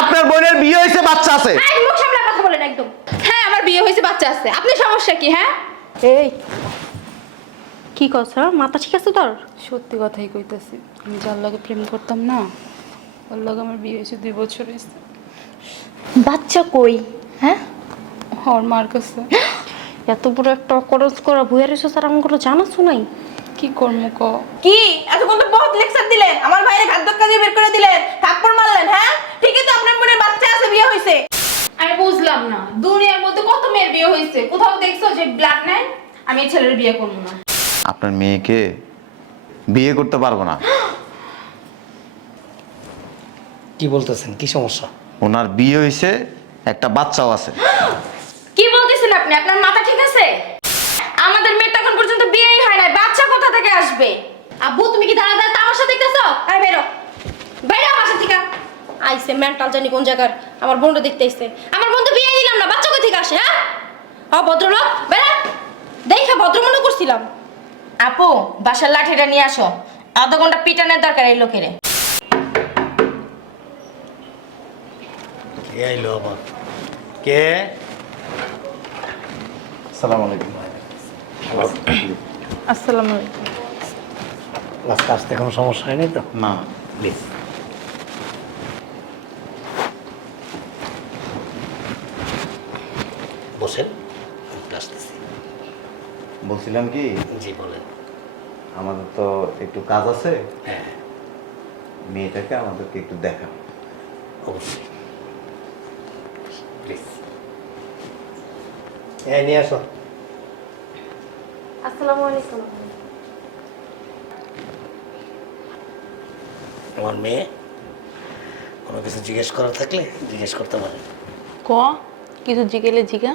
আপনার বোনের বিয়ে হয়েছে বাচ্চা আছে। এই মুখ সামলে কথা বলেন একদম। হ্যাঁ আমার বিয়ে হয়েছে বাচ্চা আছে। আপনি সমস্যা কি হ্যাঁ? এই কি কস হ্যাঁ? মাথা ঠিক আছে তোর? সত্যি কথাই কইতাছি। আমি যার লগে প্রেম করতাম না ওর লগে আমার বিয়ে হয়েছে দুই বছর হয়েছে। বাচ্চা কই হ্যাঁ? ওর মার কাছে। এত বড় একটা খরচ করা বইয়ের এসে স্যার আমার কোনো জানা শুনাই কি করব ক? কি? এতক্ষণ তো বহুত লেকচার দিলেন। আমার ভাইয়ের ঘাত ধাক্কা দিয়ে বের করে দিলেন। থাপ্পড় মারলেন হ্যাঁ? ঠিকই তো আপনার মনে বাচ্চা আছে বিয়ে হয়েছে আমি বুঝলাম না। দুনিয়ার মধ্যে কত মেয়ের বিয়ে হয়েছে কোথাও দেখছ যে ব্লাড নেয় আমি এই ছেলের বিয়ে করব না। আপনার মেয়েকে বিয়ে করতে পারব না। কি বলতেছেন? কি সমস্যা? ওনার বিয়ে হয়েছে একটা বাচ্চাও আছে। কি বলতেছেন আপনি? আপনার মাথা ঠিক আছে? আমাদের মেয়েটা এখন পর্যন্ত বিয়েই হয় নাই বাচ্চা কোথা থেকে আসবে? আব্বু তুমি কি দাঁড়া দাঁড়া তামাশা দেখতেছো? আরে বেরো। বেরো বাসা থেকে। আইসে মেন্টাল জানি কোন জায়গার? আমার বোনটা দেখতে আইসে আমার বোন তো বিয়ে দিলাম না বাচ্চা কোথা থেকে আসে হ্যাঁ? ও ভদ্রলোক বেরা। দেখে ভদ্র মনে করছিলাম। আপু বাসার লাঠিটা নিয়ে আসো। আধা ঘণ্টা পিটানোর দরকার এই লোকেরে। কে আইলো আবার? কে? সালাম আলাইকুম। আসসালামু আলাইকুম। আসতে কোনো সমস্যা হয়নি তো? না প্লিজ। বসেন আসতেছি। বলছিলাম কি? জি বলেন। আমাদের তো একটু কাজ আছে। হ্যাঁ। মেয়েটাকে আমাদেরকে একটু দেখান। অবশ্যই। প্লিজ। হ্যাঁ নিয়ে আসো। আসসালামু আলাইকুম। আমার মেয়ে? কোনো কিছু জিজ্ঞেস করার থাকলে জিজ্ঞেস করতে পারেন ক? কিছু জিগেলে জিগা।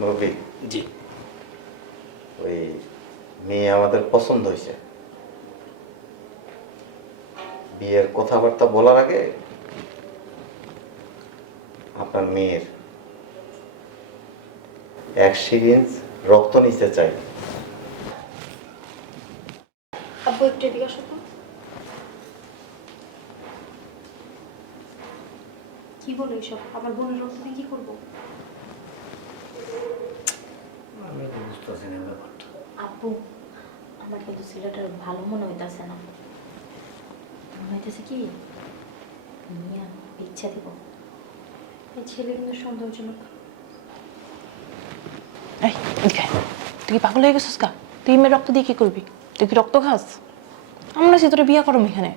রবি জি। ওই মেয়ে আমাদের পছন্দ হয়েছে। বিয়ের কথাবার্তা বলার আগে আপনার মেয়ের এক সিরিঞ্জ রক্ত নিতে চাই। আব্বু একটু এদিকে আসো তো। কি বলো এইসব আমার বোনের রক্ত দিয়ে কি করব? আমি বুঝতেছি না ব্যাপারটা। আপু আমার কিন্তু ছেলেটার ভালো মনে হইতাছে না। মনে হইতেছে কি? মিয়া ইচ্ছা দিব। এই ছেলে কিন্তু সন্দেহজনক। এদিকে তুই কি পাগল হয়ে গেছিস কা তুই মেয়ে রক্ত দিয়ে কি করবি? তুই কি রক্ত খাস? আমরা সে তোরে বিয়ে করম এখানে।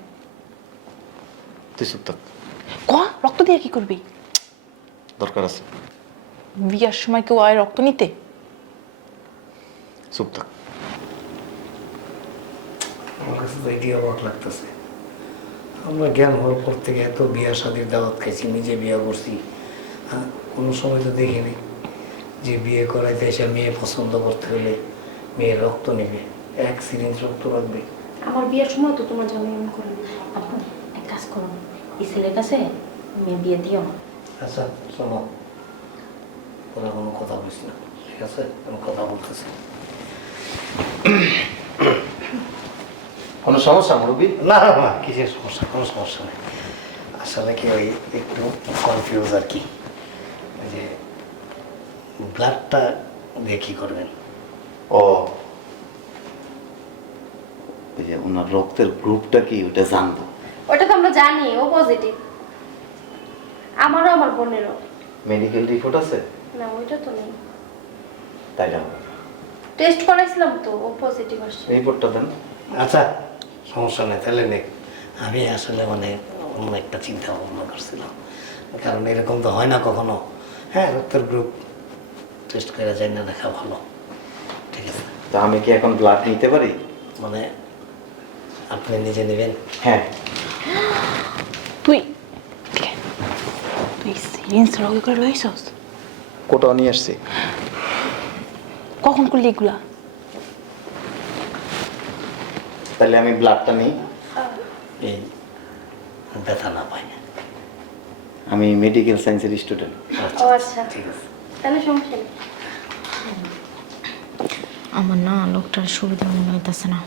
তুই চুপ থাক। ক? রক্ত দিয়ে কি করবি? দরকার আছে। বিয়ার সময় কেউ আয় রক্ত নিতে? চুপ থাক। আমার কাছে তো এটি অবাক লাগতেছে। আমরা জ্ঞান হওয়ার পর থেকে এত বিয়া শাদির দাওয়াত খাইছি নিজে বিয়ে করছি। হ্যাঁ? কোনো সময় তো দেখিনি। যে বিয়ে করাইতে এসে মেয়ে পছন্দ করতে হলে মেয়ে রক্ত নেবে এক সিরিঞ্জ রক্ত রাখবে আমার বিয়ের সময় তো তোমার জামাই এমন করে। আপু এক কাজ করো এই ছেলের কাছে মেয়ে বিয়ে দিও আচ্ছা শোনো ওরা কোনো কথা বলিস না ঠিক আছে? আমি কথা বলতেছি। কোনো সমস্যা মুরব্বী? না না না কিসের সমস্যা? কোনো সমস্যা নেই। আসলে কি ওই একটু কনফিউজ আর কি। যে ব্লাডটা দিয়ে কী করবেন? ও। ওই যে ওনার রক্তের গ্রুপটা কি ওটা জানব। ওটা তো আমরা জানি ও পজিটিভ আমারও আমার বোনেরও মেডিকেল রিপোর্ট আছে? না ওইটা তো নেই। তাই জানব। টেস্ট করাইছিলাম তো ও পজিটিভ আসছে। রিপোর্টটা দেন। আচ্ছা সমস্যা নেই তাহলে নেই। আমি আসলে মানে অন্য একটা চিন্তা ভাবনা করছিলাম। কারণ এরকম তো হয় না কখনো। হ্যাঁ রক্তের গ্রুপ টেস্ট করে যায় না দেখা ভালো। ঠিক আছে? তো আমি কি এখন ব্লাড নিতে পারি? মানে আপনি নিজে নেবেন। হ্যাঁ। তুই তুই সিরিয়াস লগে করে লইছস? কোটাও নিয়ে আসছি। কখন করলি এগুলা? তাহলে আমি ব্লাডটা নিই। এই ব্যথা না পাই আমি মেডিকেল সায়েন্সের স্টুডেন্ট আচ্ছা। ঠিক আছে। তাহলে সমস্যা নেই। আমার না লোকটার সুবিধা মনে হইতেছে না।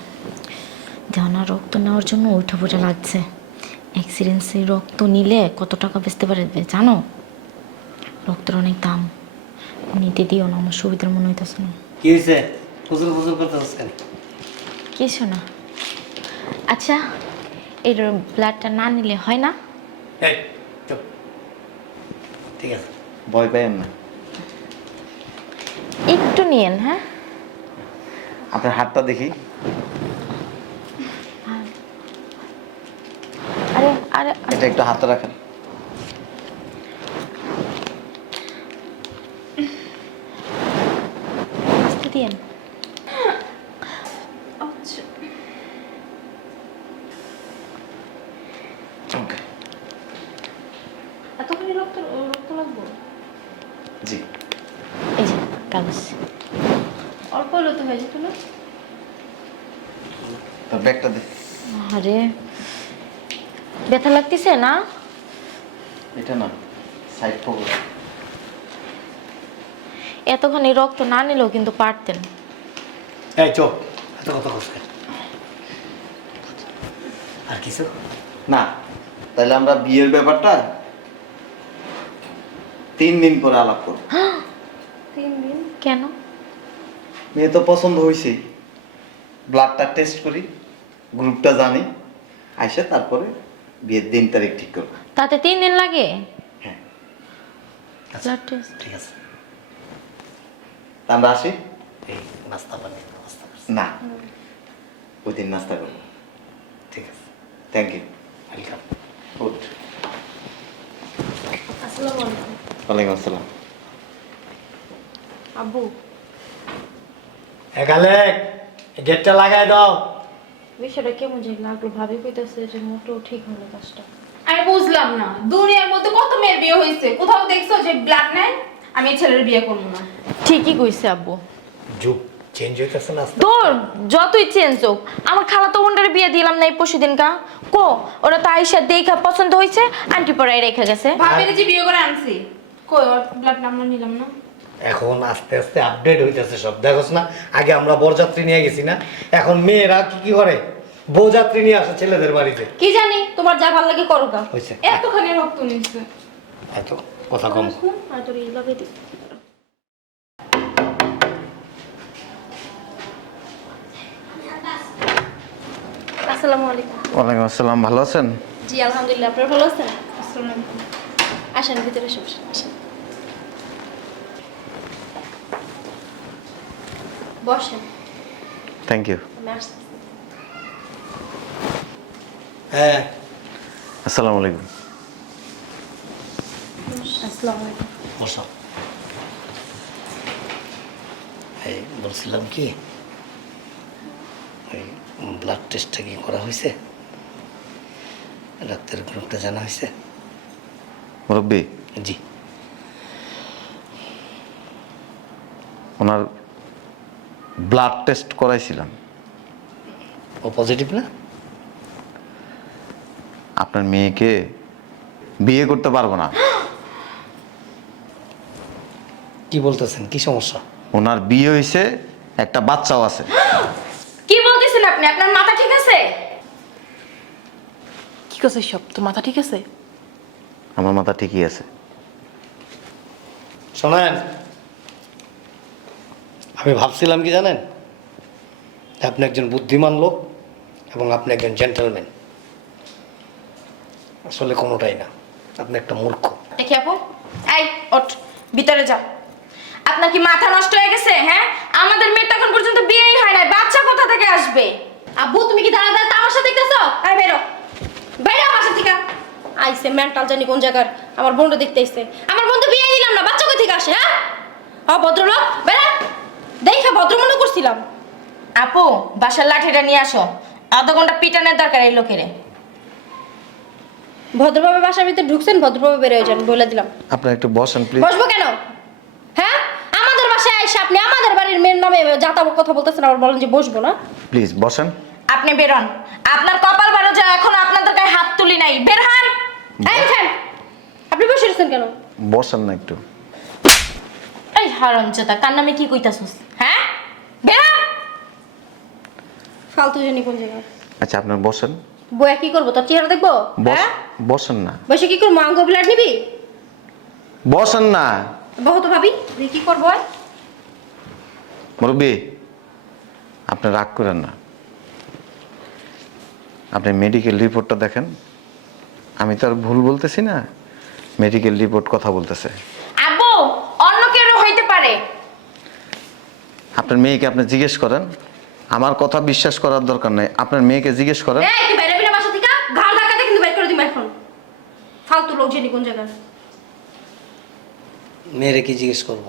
জানা রক্ত নেওয়ার জন্য উঠে পড়ে লাগছে। অ্যাক্সিডেন্টসে রক্ত নিলে কত টাকা বেচতে পারবে জানো? রক্তের অনেক দাম। নিতে দিও না আমার সুবিধার মনে হইতেছে না। কি হয়েছে ফুজুর ফুজুর করতে কেন? কিছু না। আচ্ছা এর ব্লাডটা না নিলে হয় না? এই চুপ। ঠিক আছে। ভয় পাইয়েন না। একটু নিয়েন হ্যাঁ? আপনার হাতটা দেখি। আরে আরে এটা একটু হাতটা রাখেন আস্তে দিয়েন ওকে এতখানি রক্ত রক্ত লাগবো জি এই যে কাগজ অল্প হলে তো হয়ে যেত না তার ব্যাগটা দে আরে ব্যথা লাগতেছে না? এটা না সাইড পকেট এতখানি রক্ত না নিলেও কিন্তু পারতেন। এই চুপ এত কথা বলছে আর কিছু? না তাহলে আমরা বিয়ের ব্যাপারটা তিন দিন পরে আলাপ করব। তিন দিন? কেন? মেয়ে তো পছন্দ হয়েছেই ব্লাডটা টেস্ট করি গ্রুপটা জানি আইসে তারপরে বিয়ের দিন তারিখ ঠিক করব। তাতে তিন দিন লাগে? হ্যাঁ। আচ্ছা টেস্ট ঠিক আছে। তা আমরা আসি? এই নাস্তা বানিয়ে নাস্তা করছি। না। ওই দিন নাস্তা করব। ঠিক আছে। থ্যাংক ইউ ওয়েলকাম গুড আসসালামু আলাইকুম। ওয়ালাইকুম আসসালাম। আব্বু। একালে গেটটা লাগাই দাও। বিষয়টা কেমন যে লাগল ভাবি কইতেছে যে মোটেও ঠিক হলো কাজটা। আমি বুঝলাম না দুনিয়ার মধ্যে কত মেয়ের বিয়ে হয়েছে কোথাও দেখছ যে ব্লাড নেয় আমি এই ছেলের বিয়ে করব না। ঠিকই কইছে আব্বু। যুগ চেঞ্জ হইতেছে না আস্তে তোর যতই চেঞ্জ হোক আমার খালা তো ওনার বিয়ে দিলাম না এই পরশু দিন কা। কো ওরা তো আইসা দেখা পছন্দ হয়েছে আন্টি পড়াই রেখে গেছে। ভাবির যে বিয়ে করে আনছি। কই ওর ব্লাড আমরা নিলাম না? এখন আস্তে আস্তে আপডেট হইতেছে সব। দেখোস না আগে আমরা বরযাত্রী নিয়ে গেছি না এখন মেয়েরা কি কি করে? বউযাত্রী নিয়ে আসে ছেলেদের বাড়িতে। কি জানি তোমার যা ভালো লাগে করো গা। হয়েছে এতখানি রক্ত নিচ্ছে। এত কথা কম। আসসালামু আলাইকুম। ওয়ালাইকুম আসসালাম ভালো আছেন? জি আলহামদুলিল্লাহ আপনারা ভালো আছেন? আসেন ভিতরে বসেন আসেন। বসেন। থ্যাংক ইউ আমি আসছি। হ্যাঁ। আসসালামু আলাইকুম। আসসালামু আলাইকুম। বসো। এই বলছিলাম কি ওই ব্লাড টেস্টটা কি করা হয়েছে? রক্তের গ্রুপটা জানা হয়েছে? মুরব্বী? জি। ওনার ব্লাড টেস্ট করাইছিলাম। ও পজিটিভ না? আপনার মেয়েকে বিয়ে করতে পারব না। কি বলতেছেন? কি সমস্যা? ওনার বিয়ে হয়েছে একটা বাচ্চাও আছে। কি বলতেছেন আপনি? আপনার মাথা ঠিক আছে? কি করছে সব তো মাথা ঠিক আছে? আমার মাথা ঠিকই আছে। শোনেন আমি ভাবছিলাম কি জানেন? আপনি একজন বুদ্ধিমান লোক এবং আপনি একজন জেন্টেলম্যান আসলে কোনোটাই না। আপনি একটা মূর্খ। দেখি আপু। এই, ওঠ, ভিতরে যাও। আপনার কি মাথা নষ্ট হয়ে গেছে হ্যাঁ? আমাদের মেয়ে তখন পর্যন্ত বিয়েই হয় নাই। বাচ্চা কোথা থেকে আসবে? আব্বু, তুমি কি দাঁড়া দাঁড়া তামাশা দেখতেছো? আয় বেরো। বেরো বাসা থেকে। আইসে মেন্টাল জানি কোন জায়গার। আমার বোনটা দেখতে আইসে। আমার বন্ধু বিয়ে দিলাম না। বাচ্চা কোথা থেকে আসে হ্যাঁ? ও ভদ্রলোক বেড়া দেখে ভদ্র মনে করছিলাম আপু বাসার লাঠিটা নিয়ে আসো। আধা ঘণ্টা পিটানোর দরকার এই লোকেরে। ভদ্রভাবে বাসার ভিতরে ঢুকছেন ভদ্রভাবে বের হয়ে যান বলে দিলাম। আপনার একটু বসেন প্লিজ বসবো কেন? হ্যাঁ? আমাদের বাসায় আইসে আপনি আমাদের বাড়ির মেয়ের নামে যাতা কথা বলতেছেন আবার বলেন যে বসবো না। প্লিজ বসেন। আপনি বেরোন আপনার কপাল ভালো যায় এখন আপনাদের গায়ে হাত তুলি নাই। বের হন। এই উঠেন। আপনি বসে রয়েছেন কেন? বসেন না একটু। এই হারামজাদা কার নামে কি কইতাছস? হ্যাঁ? বেরো ফালতু জানি কোন জায়গায়? আচ্ছা আপনার বসেন। বইয়া কি করব? তোর চেহারা দেখব? হ্যাঁ? বসেন না। বসে কি করব? আঙ্গ ব্লাড নিবি? বসেন না। বহু তো ভাবি তুই কি করব? মুরব্বী আপনি রাগ করেন না। আপনি মেডিকেল রিপোর্টটা দেখেন। আমি তো আর ভুল বলতেছি না। মেডিকেল রিপোর্ট কথা বলতেছে। আব্বু অন্য কেউ হইতে পারে। আপনার মেয়েকে আপনি জিজ্ঞেস করেন। আমার কথা বিশ্বাস করার দরকার নেই। আপনার মেয়েকে জিজ্ঞেস করেন। এই তুই বাইরে বিনা বাসা থেকে। ঘাড় ধাক্কাতে কিন্তু বের করে দিবো এখন। ফালতু লোক জানি কোন জায়গায়। মেয়েরে কি জিজ্ঞেস করব।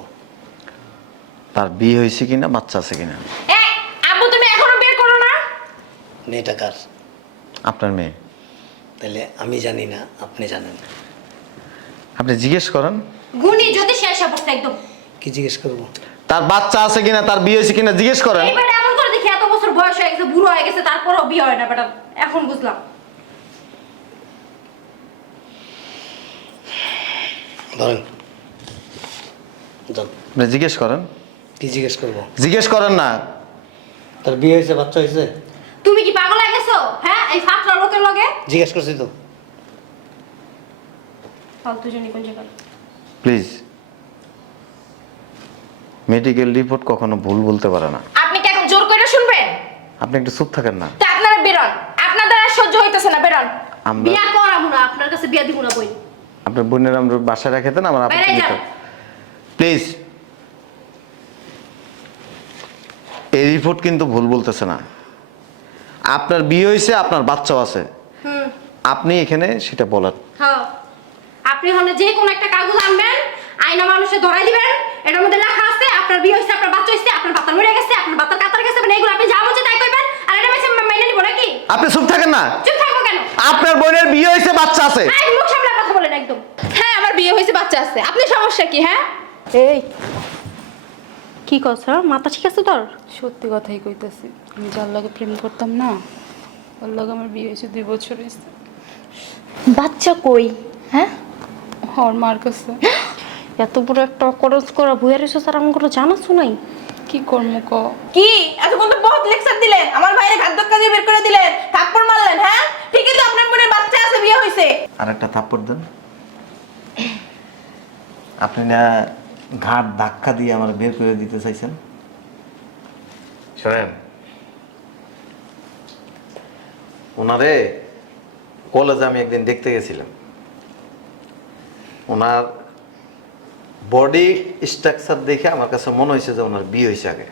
তার বিয়ে হয়েছে কিনা বাচ্চা আছে কিনা? এ আব্বু তুমি এখনও বের করো না? মেয়েটা কার? আপনার মেয়ে। তাহলে আমি জানি না আপনি জানেন। আপনি জিজ্ঞেস করেন। গুণী যদি শেষ অবস্থা একদম। কি জিজ্ঞেস করব? তার বাচ্চা আছে কিনা তার বিয়ে হয়েছে কিনা জিজ্ঞেস করেন এইবারে এমন করে দেখি এত বছর বয়স হয়ে গেছে বুড়ো হয়ে গেছে তারপরও বিয়ে হয় না বেটা এখন বুঝলাম। ধরেন। যান। আপনি জিজ্ঞেস করেন। কি জিজ্ঞেস করব? জিজ্ঞেস করেন না। তার বিয়ে হয়েছে বাচ্চা হয়েছে? তুমি কি পাগল হয়ে গেছো? হ্যাঁ এই ফাটরা লোকের লগে? জিজ্ঞেস করছি তো। ফালতু জানি কোন জায়গায়? প্লিজ। মেডিকেল রিপোর্ট কখনো ভুল বলতে পারে না আপনি কি এখন জোর করে শুনবেন আপনি একটু চুপ থাকেন না। তা আপনারা বেরোন। আপনাদের আর সহ্য হইতেছে না বেরোন। আমরা বিয়া করাবো না আপনার কাছে বিয়া দিব না বই। আপনার বোনের আমরা বাসায় রেখে দেন আমার আপত্তি বাইরে প্লিজ এই রিপোর্ট কিন্তু ভুল বলতেছে না। আপনার বিয়ে হয়েছে আপনার বাচ্চাও আছে। হুম। আপনি এখানে সেটা বলেন। হ্যাঁ। আপনি হলে যে কোনো একটা কাগজ আনবেন আইনা মানুষে ধরাই দিবেন এটার মধ্যে লেখা আছে আপনার বিয়ে হয়েছে আপনার বাচ্চা হয়েছে আপনার বাচ্চা মরে গেছে আপনার বাচ্চার কাতার গেছে মানে এগুলো আপনি যা বলছে তাই আর এটা মেসে মাইনে নিব নাকি আপনি চুপ থাকেন না। চুপ থাকব কেন? আপনার বোনের বিয়ে হয়েছে বাচ্চা আছে। এই মুখ সামলে কথা বলেন একদম। হ্যাঁ আমার বিয়ে হয়েছে বাচ্চা আছে। আপনি সমস্যা কি হ্যাঁ? এই কি কথা মাথা ঠিক আছে তোর? সত্যি কথাই কইতাছি। আমি যার লগে প্রেম করতাম না ওর লগে আমার বিয়ে হয়েছে দুই বছর হয়েছে। বাচ্চা কই হ্যাঁ? ওর মার কাছে। এত বড় একটা অকরজ করা বইয়ের এসে স্যার আমার কোনো জানা শুনাই কি করব ক? কি? এতক্ষণ তো বহুত লেকচার দিলেন। আমার ভাইয়ের ঘাত ধাক্কা দিয়ে বের করে দিলেন। থাপ্পড় মারলেন হ্যাঁ? ঠিকই তো আপনার মনে বাচ্চা আছে বিয়ে হয়েছে আর একটা থাপ্পড় দেন। আপনি না ঘাট ধাক্কা দিয়ে আমার বের করে দিতে চাইছেন? শোনেন। ওনারে কলেজে আমি একদিন দেখতে গেছিলাম। ওনার বডি স্ট্রাকচার দেখে আমার কাছে মনে হয়েছে যে ওনার বিয়ে হয়েছে আগে।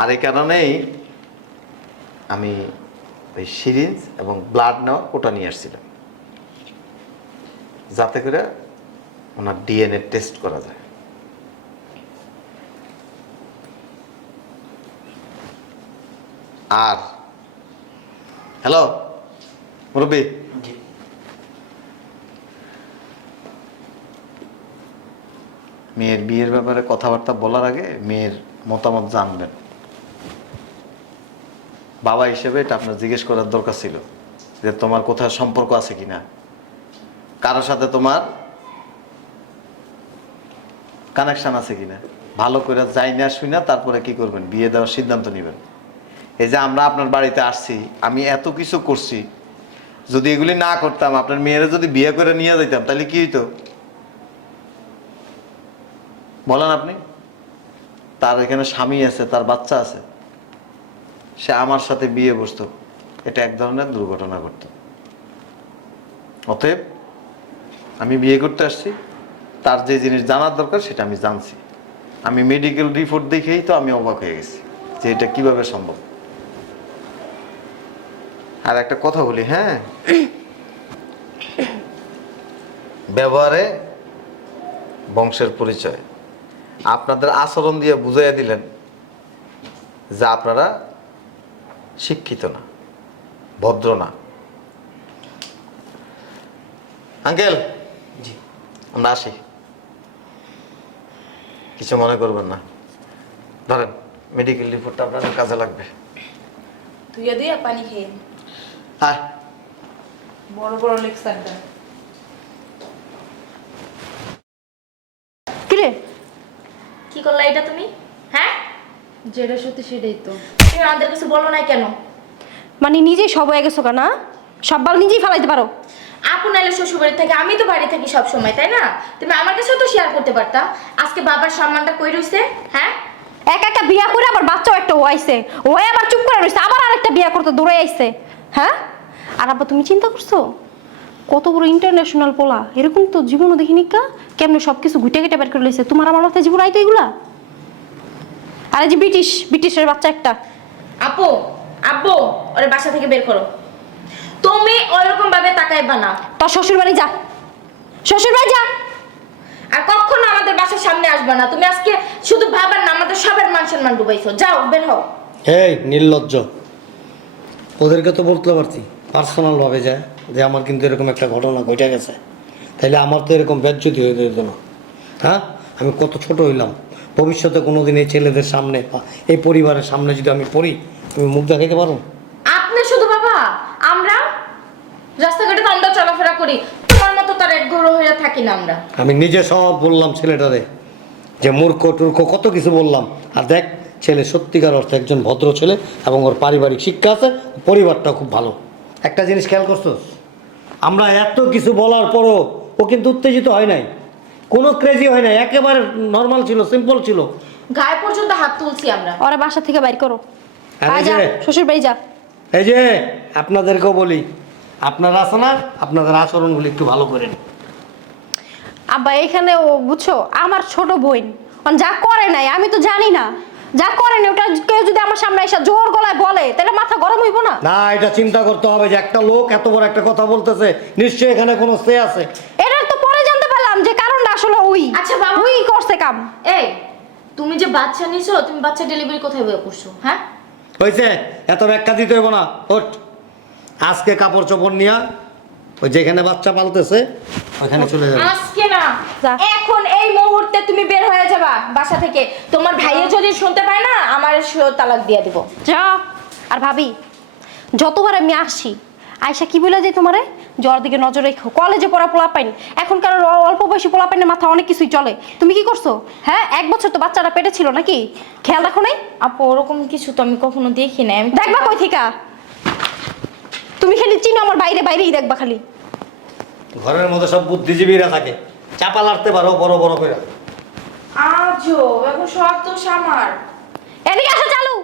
আর এই কারণেই আমি ওই সিরিঞ্জ এবং ব্লাড নেওয়া ওটা নিয়ে আসছিলাম। যাতে করে ওনার ডিএনএ টেস্ট করা যায়। আর হ্যালো মুরব্বী? মেয়ের বিয়ের ব্যাপারে কথাবার্তা বলার আগে মেয়ের মতামত জানবেন। বাবা হিসেবে এটা আপনার জিজ্ঞেস করার দরকার ছিল যে তোমার কোথায় সম্পর্ক আছে কিনা? কারোর সাথে তোমার কানেকশন আছে কিনা? ভালো করে যাই না, শুই না, তারপরে কি করবেন? বিয়ে দেওয়ার সিদ্ধান্ত নেবেন। এই যে আমরা আপনার বাড়িতে আসছি, আমি এত কিছু করছি, যদি এগুলি না করতাম, আপনার মেয়েরা যদি বিয়ে করে নিয়ে যেতাম তাহলে কি হইতো? বলেন আপনি? তার এখানে স্বামী আছে, তার বাচ্চা আছে। সে আমার সাথে বিয়ে বসতো এটা এক ধরনের দুর্ঘটনা ঘটত। অতএব আমি বিয়ে করতে আসছি। তার যে জিনিস জানার দরকার সেটা আমি জানছি। আমি মেডিকেল রিপোর্ট দেখেই তো আমি অবাক হয়ে গেছি যে এটা কীভাবে সম্ভব। আর একটা কথা বলি হ্যাঁ? ব্যবহারে বংশের পরিচয়। আপনাদের আচরণ দিয়ে বুঝাইয়া দিলেন যে আপনারা শিক্ষিত না ভদ্র না। আঙ্কেল জি। আমরা আসি। কিছু মনে করবেন না। ধরেন মেডিকেল রিপোর্টটা আপনাদের কাজে লাগবে। তুই দুই পানি খেয়ে হ্যাঁ। বড় বড় লেকচার দেয় কিরে কি করলা এটা তুমি? হ্যাঁ? যেটা সত্যি সেটাই তো। তুমি আমাদের কাছে বলো নাই কেন? মানে নিজেই সব হয়ে গেছো না সব বাল নিজেই ফেলাইতে পারো। আপু নাইলে শ্বশুর বাড়ি থেকে আমি তো বাড়ি থাকি সব সময় তাই না? তুমি আমার কাছেও তো শেয়ার করতে পারতা। আজকে বাবার সম্মানটা কই রইছে হ্যাঁ? এক একটা বিয়া করে আবার বাচ্চাও একটা হইছে। ওই আবার চুপ করে রইছে আবার আরেকটা বিয়া করতে দৌড়ে আইছে হ্যাঁ? আর আবার তুমি চিন্তা করছ? কত বড় ইন্টারন্যাশনাল পোলা? এরকম তো জীবনও দেখিনি কা। কেমনে সব কিছু ঘুটে ঘেটে বের করে লইছে? তোমার আমার মাথায় জীবন আইতো এগুলা? আর এই যে ব্রিটিশ ব্রিটিশের বাচ্চা একটা। আপু আব্বু ওরে বাসা থেকে বের করো। তুমি ওইরকম ভাবে তাকাইবা না। তোর শ্বশুর বাড়ি যা। শ্বশুর বাড়ি যা। আর কখনো আমাদের বাসার সামনে আসবে না। তুমি আজকে শুধু ভাবার না আমাদের সবার মান সম্মান ডুবাইছো। যাও বের হও। এই নির্লজ্জ। ওদেরকে তো বলতে পারছি পার্সোনাল ভাবে যায়। যে আমার কিন্তু এরকম একটা ঘটনা ঘটে গেছে। তাইলে আমার তো এরকম ব্যাজ্যতি হয়ে যেত না। হ্যাঁ? আমি কত ছোট হইলাম। ভবিষ্যতে কোনো দিন এই ছেলেদের সামনে এই পরিবারের সামনে যদি আমি পড়ি তুমি মুখ দেখাইতে পারো? আপনি শুধু বাবা আমরা রাস্তাঘাটে তো আমরা চলাফেরা করি। তোমার মতো তার এক গৌরব হয়ে থাকি না আমরা। আমি নিজে সব বললাম ছেলেটারে। যে মূর্খ টুর্খ কত কিছু বললাম। আর দেখ ছেলে সত্যিকার অর্থে একজন ভদ্র ছেলে এবং ওর পারিবারিক শিক্ষা আছে পরিবারটা খুব ভালো। একটা জিনিস খেয়াল করছ আমরা এত কিছু বলার পরও ও কিন্তু উত্তেজিত হয় নাই। কোনো ক্রেজি হয় নাই একেবারে নর্মাল ছিল সিম্পল ছিল। গায়ে পর্যন্ত হাত তুলছি আমরা। ওরা বাসা থেকে বাইর করো। আর আয় এই যা। যে শ্বশুর বাড়ি যা। এই যে আপনাদেরকেও বলি আপনারা আছে না? আপনাদের আচরণগুলো একটু ভালো করেন আব্বা এখানে ও বুঝছ আমার ছোট বোন। ও যা করে নাই আমি তো জানি না। যা করে না ওটা কেউ যদি আমার সামনে এসে জোর গলায় বলে তাহলে মাথা গরম হইব না? না এটা চিন্তা করতে হবে যে একটা লোক এত বড় একটা কথা বলতেছে নিশ্চয়ই এখানে কোনো সে আছে। এটা তো পরে জানতে পারলাম যে কারণটা আসলে ওই। আচ্ছা বাবা। ওই করছে কাম। এই তুমি যে বাচ্চা নিছো তুমি বাচ্চা ডেলিভারি কোথায় বের করছ হ্যাঁ? হয়েছে এত ব্যাখ্যা দিতে হইব না ওট আজকে কাপড় চোপড় নিয়া ওই যেখানে বাচ্চা পালতেছে ওখানে চলে যাবে। আজকে না এখন এই মুহূর্তে তুমি বের হয়ে যাবা বাসা থেকে। তোমার ভাইয়া যদি শুনতে পায় না আমার তালাক দিয়ে দিব। যা। আর ভাবি যতবার আমি আসি আয়সা কি বলে যে তোমারে? জ্বর দিকে নজর রেখো। কলেজে পড়া পোলা পাইন। এখনকার অল্প বয়সী পোলা পাইনের মাথা অনেক কিছুই চলে। তুমি কি করছ? হ্যাঁ এক বছর তো বাচ্চাটা পেটে ছিল নাকি? খেয়াল রাখো নাই? আপু ওরকম কিছু তো আমি কখনো দেখি না আমি দেখবা কই থিকা? তুমি খালি চিনো আমার বাইরে বাইরেই দেখবা খালি। ঘরের মধ্যে সব বুদ্ধিজীবীরা থাকে। চাপা লাড়তে পারো বড় বড় করে আজও এখন সব তো সামার এদিকে আসা চালু।